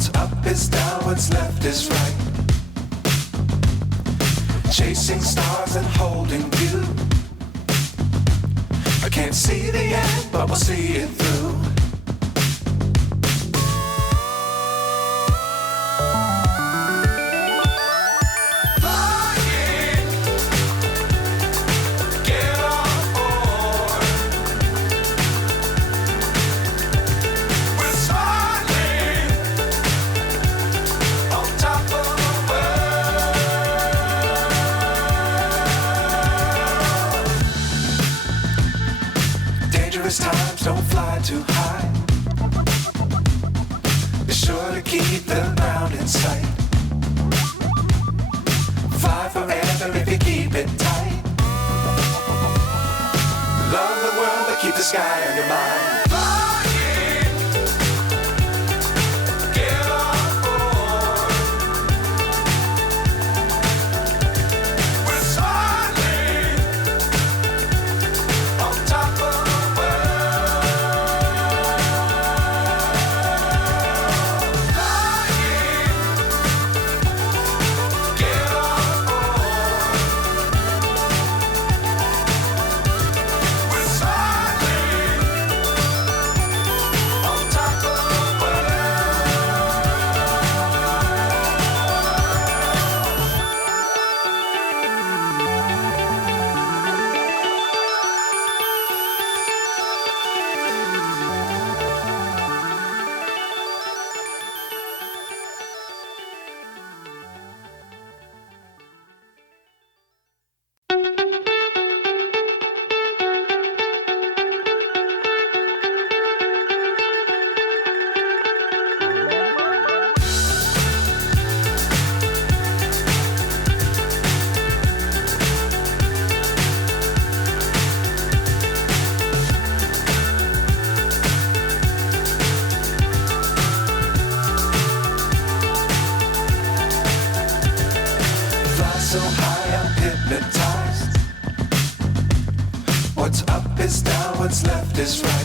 What's up is down, what's left is right. Chasing stars and holding you. I can't see the end, but we'll see it through. Times don't fly too high. Be sure to keep the ground in sight. Fly forever if you keep it tight. Love the world but keep the sky on your mind. So high I'm hypnotized. What's up is down, what's left is right.